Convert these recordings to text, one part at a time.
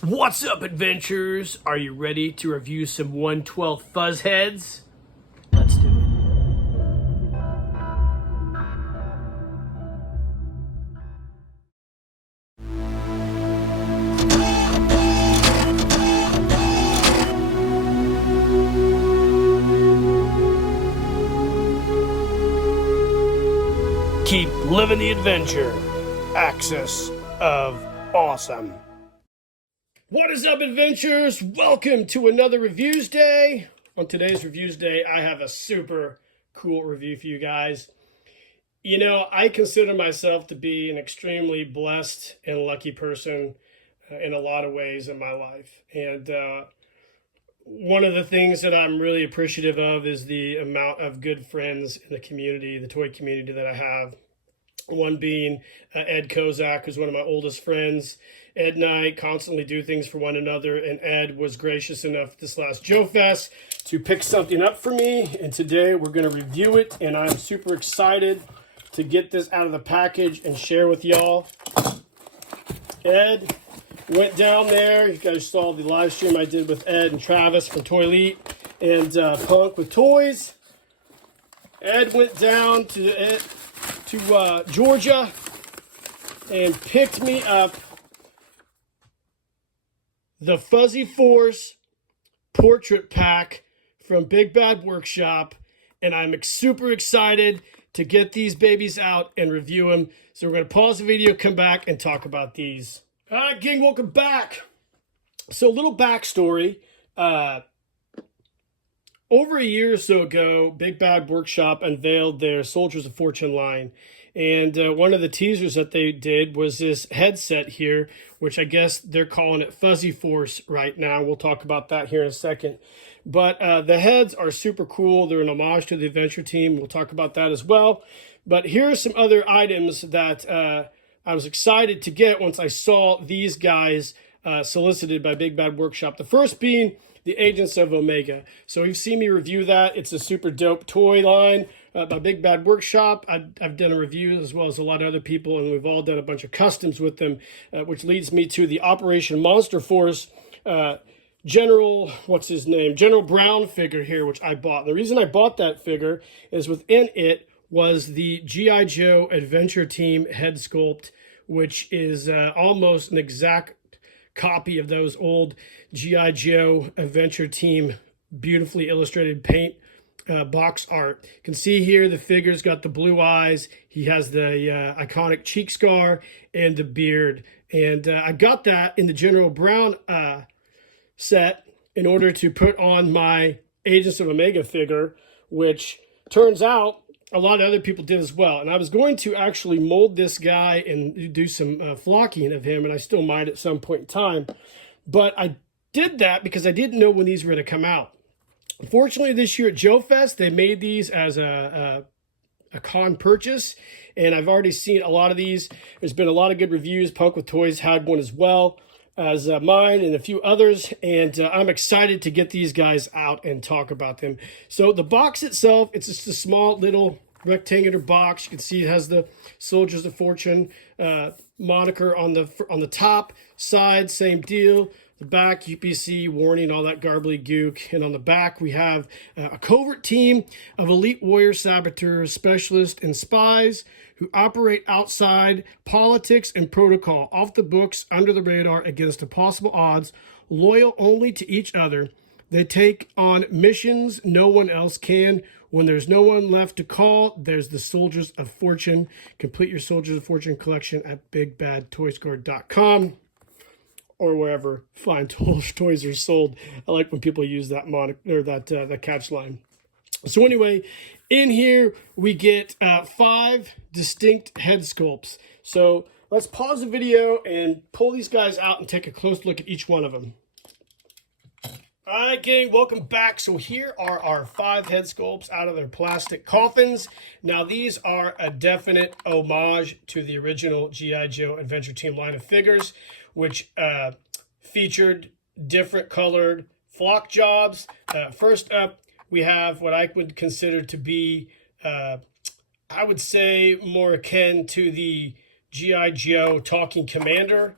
What's up, adventurers? Are you ready to review some 112 fuzz heads? Let's do it. Keep living the adventure. Axis of Awesome. What is up, adventurers? Welcome to another Reviews Day. On today's Reviews Day, I have a super cool review for you guys. You know, I consider myself to be an extremely blessed and lucky person in a lot of ways in my life. And one of the things that I'm really appreciative of is the amount of good friends in the community, the toy community that I have. One being Ed Kozak, who's one of my oldest friends. Ed and I constantly do things for one another, and Ed was gracious enough this last Joefest to pick something up for me, and today we're going to review it, and I'm super excited to get this out of the package and share with y'all. Ed went down there. You guys saw the live stream I did with Ed and Travis from Toyleet and Punk with Toys. Ed went down to Georgia and picked me up the Fuzzy Force portrait pack from Big Bad Workshop, and I'm super excited to get these babies out and review them. So we're going to pause the video, come back, and talk about these. All right, gang, welcome back. So a little backstory. Over a year or so ago, Big Bad Workshop unveiled their Soldiers of Fortune line. And one of the teasers that they did was this headset here, which I guess they're calling it Fuzzy Force right now. We'll talk about that here in a second. But the heads are super cool. They're an homage to the adventure team. We'll talk about that as well. But here are some other items that I was excited to get once I saw these guys solicited by Big Bad Workshop. The first being the Agents of Omega. So you've seen me review that. It's a super dope toy line by Big Bad Workshop. I've done a review as well as a lot of other people, and we've all done a bunch of customs with them, which leads me to the Operation Monster Force General Brown figure here, which I bought. The reason I bought that figure is within it was the G.I. Joe Adventure Team head sculpt, which is almost an exact copy of those old G.I. Joe Adventure Team beautifully illustrated paint box art. You can see here the figure's got the blue eyes. He has the iconic cheek scar and the beard. And I got that in the General Brown set in order to put on my Agents of Omega figure, which turns out a lot of other people did as well. And I was going to actually mold this guy and do some flocking of him, and I still might at some point in time. But I did that because I didn't know when these were going to come out. Unfortunately, this year at Joefest, they made these as a con purchase, and I've already seen a lot of these. There's been a lot of good reviews. Punk with Toys had one as well as mine and a few others, and I'm excited to get these guys out and talk about them. So the box itself, it's just a small little rectangular box. You can see it has the Soldiers of Fortune moniker on the top side, same deal. The back, UPC, warning, all that garbly gook. And on the back, we have a covert team of elite warrior saboteurs, specialists, and spies who operate outside politics and protocol, off the books, under the radar, against impossible odds, loyal only to each other. They take on missions no one else can. When there's no one left to call, there's the Soldiers of Fortune. Complete your Soldiers of Fortune collection at bigbadtoyscore.com. or wherever fine toys are sold. I like when people use that moniker or that catch line. So anyway, in here we get 5 distinct head sculpts. So let's pause the video and pull these guys out and take a close look at each one of them. All right, gang, welcome back. So here are our 5 head sculpts out of their plastic coffins. Now, these are a definite homage to the original G.I. Joe Adventure Team line of figures, which featured different colored flock jobs. First up, we have what I would consider to be, I would say, more akin to the G.I. Joe Talking Commander.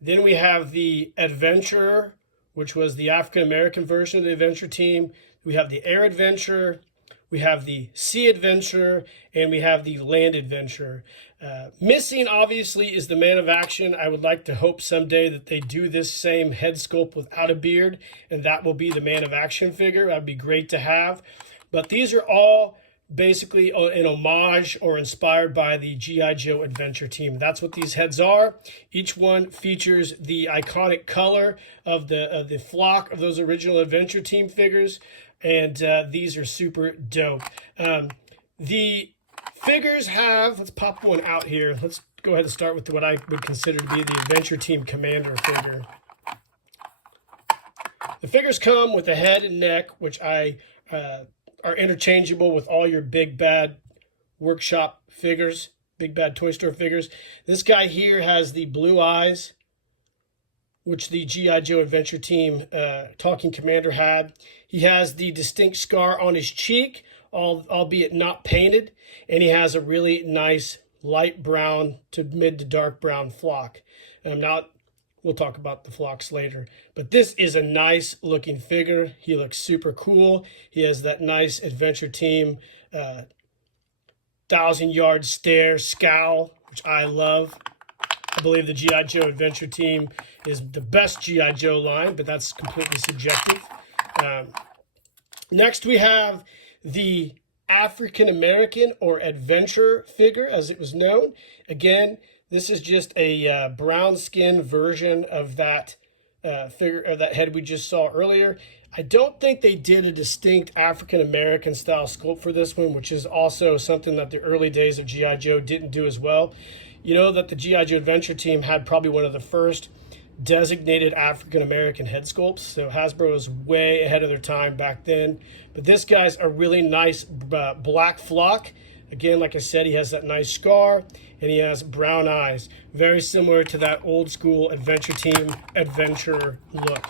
Then we have the Adventurer, which was the African-American version of the Adventure team. We have the Air Adventurer, we have the Sea Adventurer, and we have the Land Adventurer. Missing, obviously, is the Man of Action. I would like to hope someday that they do this same head sculpt without a beard, and that will be the Man of Action figure. That'd be great to have. But these are all basically an homage or inspired by the G.I. Joe Adventure team. That's what these heads are. Each one features the iconic color of the flock of those original Adventure team figures, and these are super dope. The figures have, let's pop one out here. Let's go ahead and start with what I would consider to be the Adventure Team Commander figure. The figures come with a head and neck, which are interchangeable with all your Big Bad Workshop figures, Big Bad Toy Store figures. This guy here has the blue eyes, which the G.I. Joe Adventure Team Talking Commander had. He has the distinct scar on his cheek, albeit not painted, and he has a really nice light brown to mid to dark brown flock. Now, we'll talk about the flocks later, but this is a nice looking figure. He looks super cool. He has that nice Adventure Team 1,000-yard stare scowl, which I love. I believe the G.I. Joe Adventure Team is the best G.I. Joe line, but that's completely subjective. Next, we have the African American or Adventure figure, as it was known. Again, this is just a brown skin version of that figure, or that head we just saw earlier. I don't think they did a distinct African American style sculpt for this one, which is also something that the early days of G.I. Joe didn't do as well. You know that the G.I. Joe Adventure Team had probably one of the first designated African American head sculpts, so Hasbro was way ahead of their time back then. But this guy's a really nice black flock. Again, like I said, he has that nice scar and he has brown eyes, very similar to that old school Adventure Team Adventure look.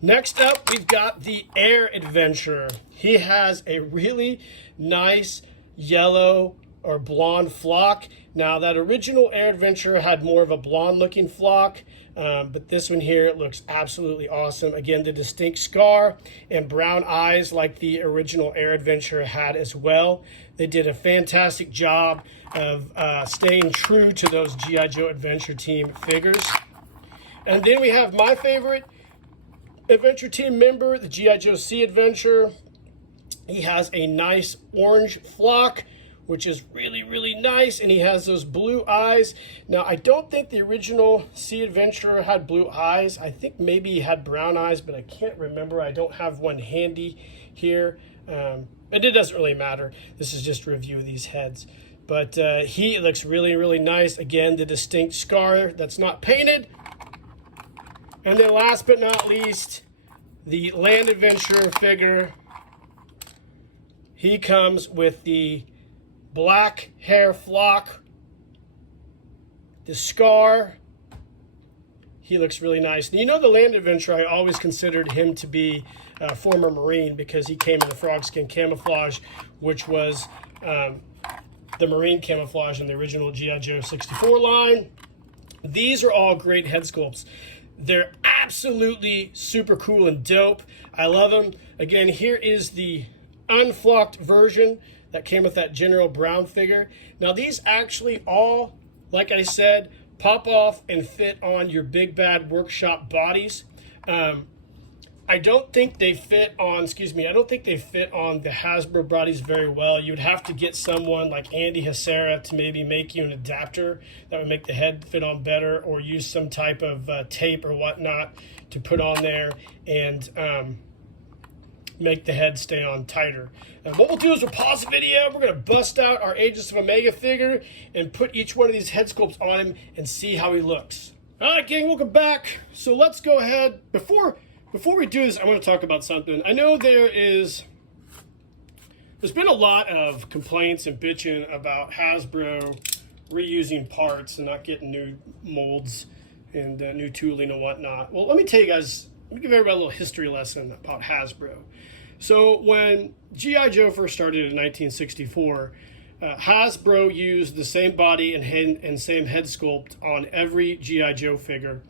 Next up, we've got the Air Adventurer. He has a really nice yellow or blonde flock. Now, that original Air Adventurer had more of a blonde looking flock, but this one here looks absolutely awesome. Again, the distinct scar and brown eyes like the original Air Adventurer had as well. They did a fantastic job of staying true to those G.I. Joe Adventure Team figures. And then we have my favorite Adventure Team member, the G.I. Joe Sea Adventure. He has a nice orange flock, which is really, really nice, and he has those blue eyes. Now, I don't think the original Sea Adventurer had blue eyes. I think maybe he had brown eyes, but I can't remember. I don't have one handy here, but it doesn't really matter. This is just a review of these heads. But he looks really, really nice. Again, the distinct scar that's not painted. And then last but not least, the Land Adventurer figure. He comes with the black hair flock, the scar. He looks really nice. And you know, the Land Adventurer, I always considered him to be a former Marine because he came in the frog skin camouflage, which was the Marine camouflage in the original G.I. Joe 64 line. These are all great head sculpts. They're absolutely super cool and dope. I love them. Again, here is the unflocked version that came with that General Brown figure. Now, these actually all, like I said, pop off and fit on your Big Bad Workshop bodies. I don't think they fit on, I don't think they fit on the Hasbro bodies very well. You'd have to get someone like Andy Hacera to maybe make you an adapter that would make the head fit on better, or use some type of tape or whatnot to put on there and make the head stay on tighter. And what we'll do is we'll pause the video. We're going to bust out our Agents of Omega figure and put each one of these head sculpts on him and see how he looks. All right, gang, welcome back. So let's go ahead. Before we do this, I want to talk about something. I know there's been a lot of complaints and bitching about Hasbro reusing parts and not getting new molds and new tooling and whatnot. Well, let me tell you guys, let me give everybody a little history lesson about Hasbro. So when G.I. Joe first started in 1964, Hasbro used the same body and same head sculpt on every G.I. Joe figure.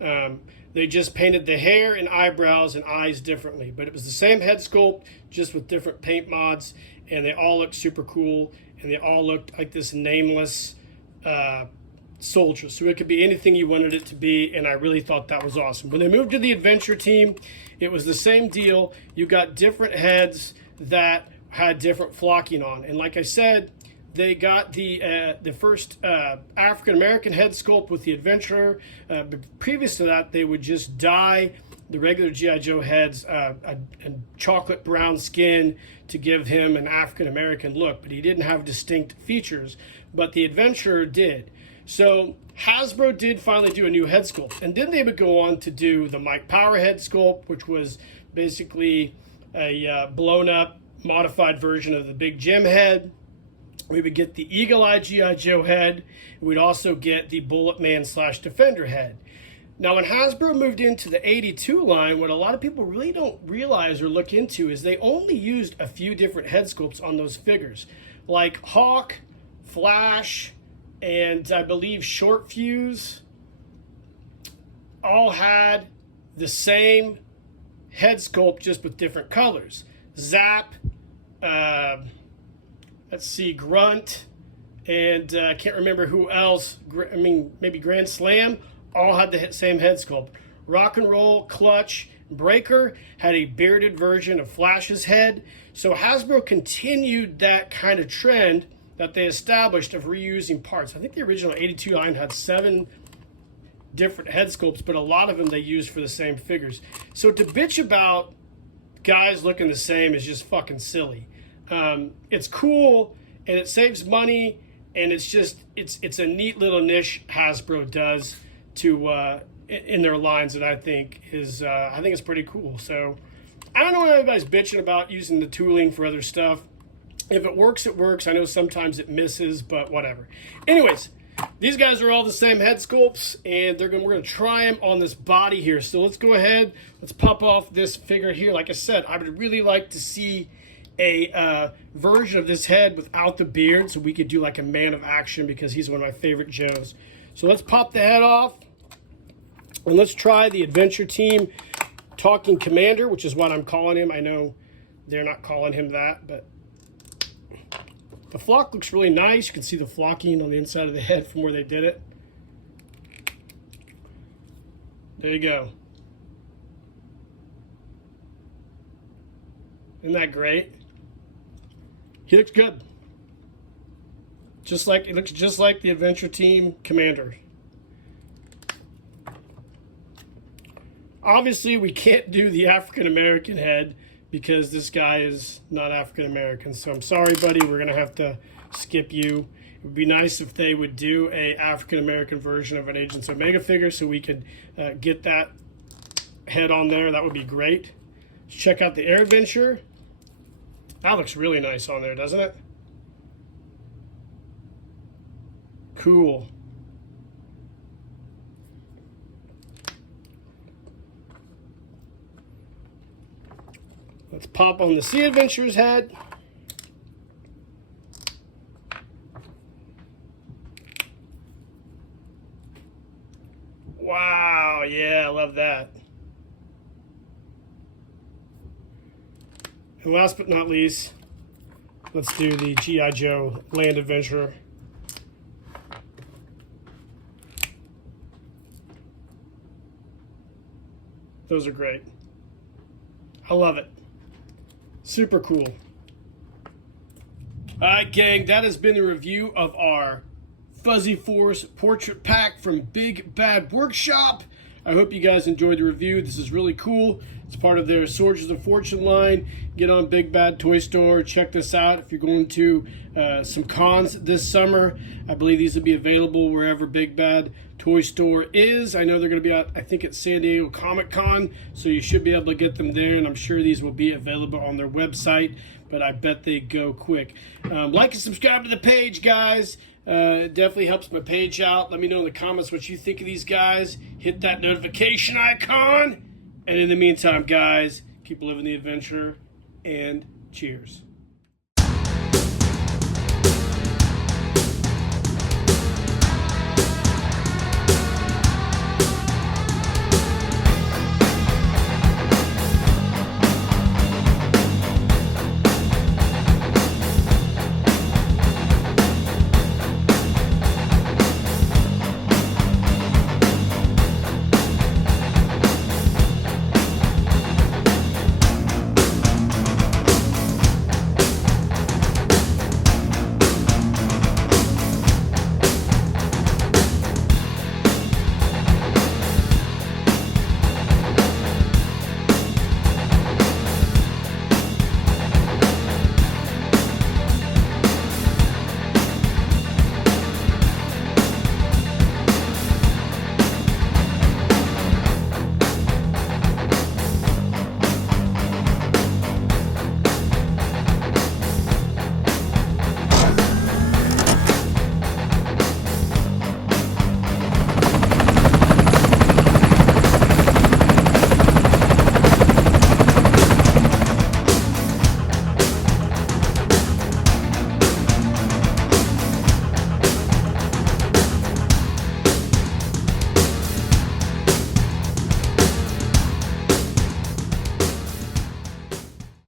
They just painted the hair and eyebrows and eyes differently, but it was the same head sculpt, just with different paint mods, and they all looked super cool, and they all looked like this nameless soldier. So it could be anything you wanted it to be, and I really thought that was awesome. When they moved to the adventure team, it was the same deal. You got different heads that had different flocking on, and like I said, they got the first African American head sculpt with the adventurer. But previous to that, they would just dye the regular G.I. Joe heads a chocolate brown skin to give him an African American look, but he didn't have distinct features, but the adventurer did. So Hasbro did finally do a new head sculpt, and then they would go on to do the Mike Power head sculpt, which was basically a blown up, modified version of the Big Jim head. We would get the Eagle Eye G.I. Joe head. We'd also get the Bullet Man / Defender head. Now, when Hasbro moved into the 82 line, what a lot of people really don't realize or look into is they only used a few different head sculpts on those figures. Like Hawk, Flash, and I believe Short Fuse all had the same head sculpt, just with different colors. Zap, let's see, Grunt, and I can't remember who else. I mean, maybe Grand Slam, all had the same head sculpt. Rock and Roll, Clutch, Breaker had a bearded version of Flash's head. So Hasbro continued that kind of trend that they established of reusing parts. I think the original 82 line had 7 different head sculpts, but a lot of them they used for the same figures. So to bitch about guys looking the same is just fucking silly. It's cool and it saves money, and it's just it's a neat little niche Hasbro does to in their lines that I think is I think it's pretty cool. So I don't know what everybody's bitching about using the tooling for other stuff. If it works, it works. I know sometimes it misses, but whatever. Anyways, these guys are all the same head sculpts, and we're gonna try them on this body here. So let's go ahead. Let's pop off this figure here. Like I said, I would really like to see a version of this head without the beard, so we could do like a Man of Action, because he's one of my favorite Joes. So let's pop the head off, and let's try the Adventure Team Talking Commander, which is what I'm calling him. I know they're not calling him that, but the flock looks really nice. You can see the flocking on the inside of the head from where they did it. There you go. Isn't that great? He looks good. It looks just like the Adventure Team Commander. Obviously, we can't do the African American head because this guy is not African American. So I'm sorry, buddy. We're gonna have to skip you. It would be nice if they would do a African American version of an Agents Omega figure, so we could get that head on there. That would be great. Let's check out the Air Adventure. That looks really nice on there, doesn't it? Cool. Let's pop on the Sea Adventure's head. Wow, yeah, I love that. And last but not least, let's do the G.I. Joe Land Adventurer. Those are great. I love it. Super cool. All right, gang, that has been the review of our Fuzzy Force Portrait Pack from Big Bad Workshop. I hope you guys enjoyed the review. This is really cool. It's part of their Soldiers of Fortune line. Get on Big Bad Toy Store. Check this out if you're going to some cons this summer. I believe these will be available wherever Big Bad Toy Store is. I know they're going to be out, I think, at San Diego Comic Con, so you should be able to get them there, and I'm sure these will be available on their website, but I bet they go quick. Like and subscribe to the page, guys. It definitely helps my page out. Let me know in the comments what you think of these guys. Hit that notification icon. And in the meantime, guys, keep living the adventure, and cheers.